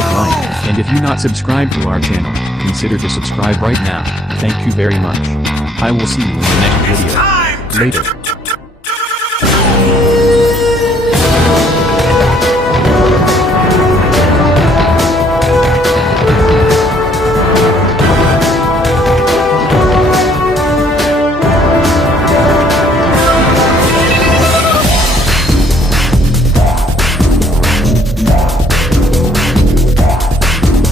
click like, and if you not subscribed to our channel, consider to subscribe right now. Thank you very much. I will see you in the next video. Later.